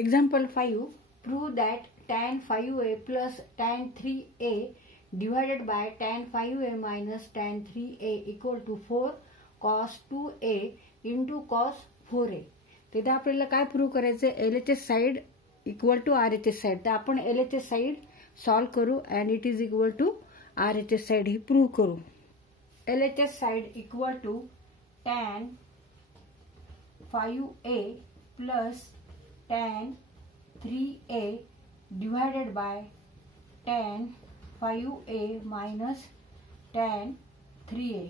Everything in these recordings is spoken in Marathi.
Example 5. Prove that tan 5a plus tan 3a divided by tan 5a minus tan 3a equal to 4 cos 2a into cos 4a. तिथे आपल्याला काय प्रूव्ह करायचं, LHS side equal to RHS side. तर आपण LHS साइड सॉल्व करू and it is equal to RHS side ही प्रूव्ह करू. LHS side equal to tan 5a plus tan 3a divided by tan 5a minus tan 3a.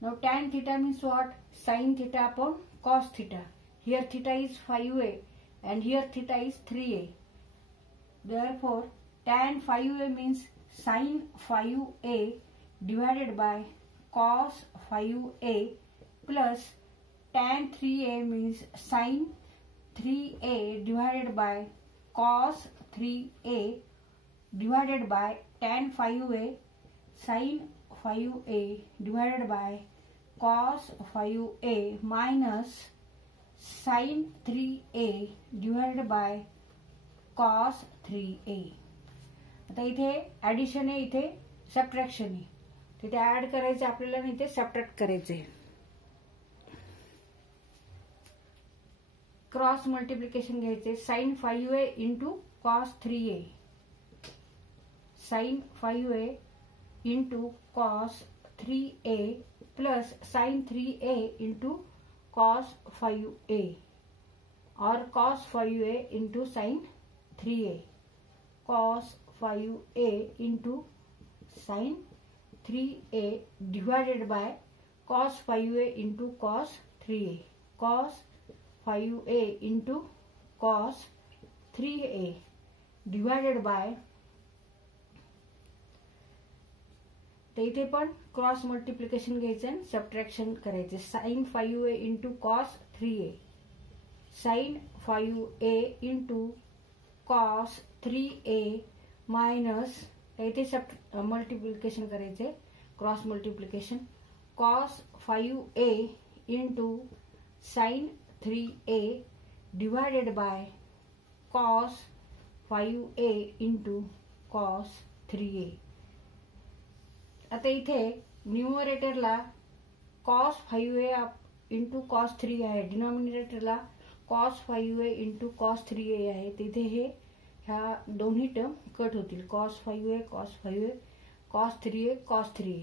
Now tan theta means what? Sin theta upon cos theta. Here theta is 5a and here theta is 3a. Therefore tan 5a means sin 5a divided by cos 5a plus tan 3a means sin 3a divided by cos 3a divided by tan 5a sin 5a divided by cos 5a minus sin 3a divided by cos 3a. आता इथे ऍडिशन आहे, इथे सबट्रॅक्शन आहे. तिथे ऍड करायचे आपल्याला आणि इथे सबट्रॅक्ट करायचे. क्रॉस मल्टिप्लिकेशन घ्यायचे. sin 5a into cos 3a, sin 5a into cos 3a plus sin 3a into cos 5a और cos 5a into sin 3a, cos 5a into sin 3a divided by cos 5a into cos 3a, cos 5a into cos 3a divided by. तर इथे पण क्रॉस मल्टिप्लिकेशन घ्यायचं आणि सबट्रॅक्शन करायचे. sin 5a into cos 3a, sin 5a into cos 3a minus इथे सब मल्टिप्लिकेशन करायचे, cross multiplication, cos 5a into sin 3a divided by cos 5a into cos 3a. आता इथे न्यूमरेटरला cos 5a इंटू cos 3 आहे, डिनॉमिनेटरला cos 5a into cos 3a आहे. तिथे हे ह्या दोन्ही टर्म कट होतील. cos 5a cos 5a cos 3a cos 3a.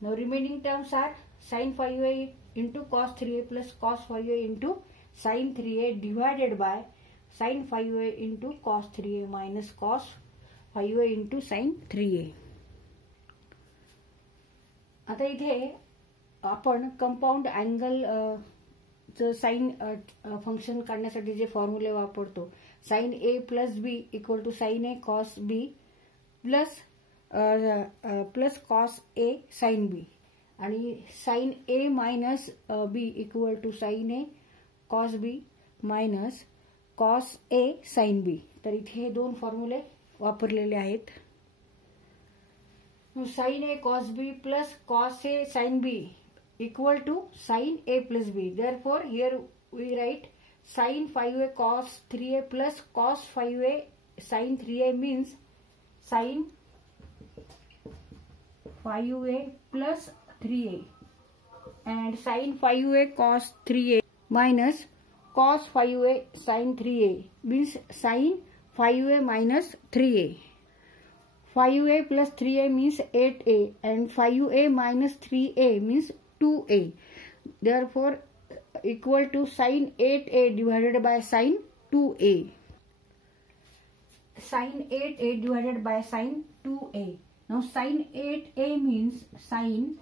Now remaining terms are sin 5a into cos 3a plus cos 5a into sin 3a divided by sin 5a into cos 3a minus cos 5a into sin 3a. आता इथे आपण कंपाऊंड अँगल च साइन फंक्शन काढण्यासाठी जे फॉर्म्युले वापरतो, sin a plus B equal to sin a cos b plus cos a sin b आणि sin a minus b equal to sin a cos b minus cos a sin b. तर इथे हे दोन फॉर्म्युले वापरलेले आहेत. sin a cos b plus cos a sin b equal to sin a plus b. Therefore here we write sin 5a cos 3a plus cos 5a sin 3a means sin 5a plus 3a and sin 5a cos 3a minus cos 5a sin 3a means sin 5a minus 3a. 5a plus 3a means 8a and 5a minus 3a means 2a. Therefore equal to sin 8a divided by sin 2a. Sin 8a divided by sin 2a. Now sin 8a means sin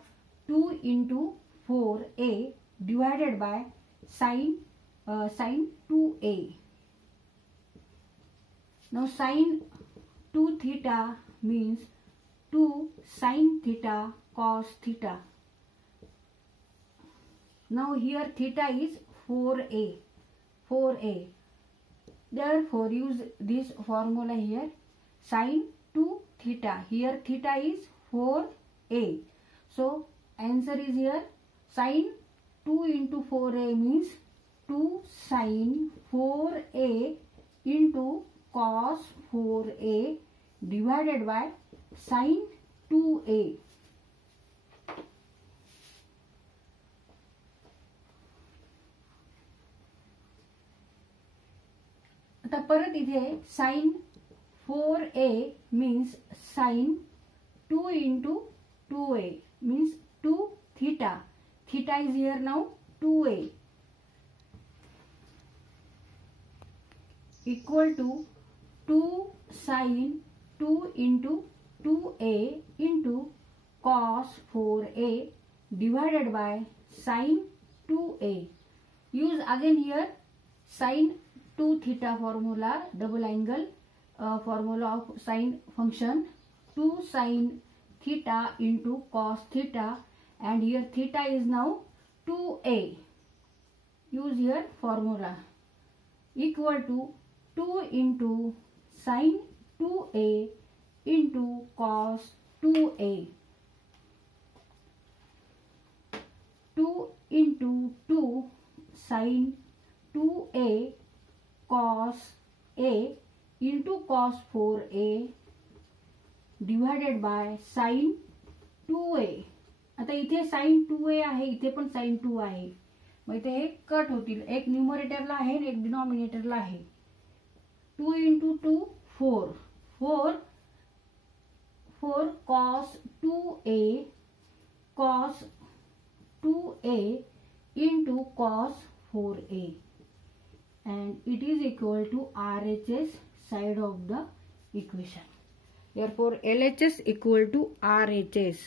2 into 4a divided by sin 2a. Now sin 2 theta means 2 sin theta cos theta. Now here theta is 4a. Therefore use this formula here. Sin 2 theta. Here theta is 4a. So answer is here sin 2 into 4a means 2 sin 4a into cos 4a divided by sin 2a. आता परत इथे sin 4a means sin 2 into 2a means 2 theta. Theta is here now 2a equal to 2 sin 2 into 2a into cos 4a divided by sin 2a. Use again here sin 2 theta formula, double angle formula of sine function, 2 sin theta into cos theta, and here theta is now 2a. Use here formula equal to 2 into sin 2a into cos 2a. 2 into 2 sin 2a cos a into cos 4a divided by sin 2a. आता इथे sin 2a आहे, इथे पण sin 2 आहे, मग इथे हे कट होतील. एक न्यूमरेटरला आहे आणि एक डिनॉमिनेटरला आहे. 2 into 2 4 cos 2a into cos 4a, and it is equal to RHS side of the equation. Therefore LHS equal to RHS.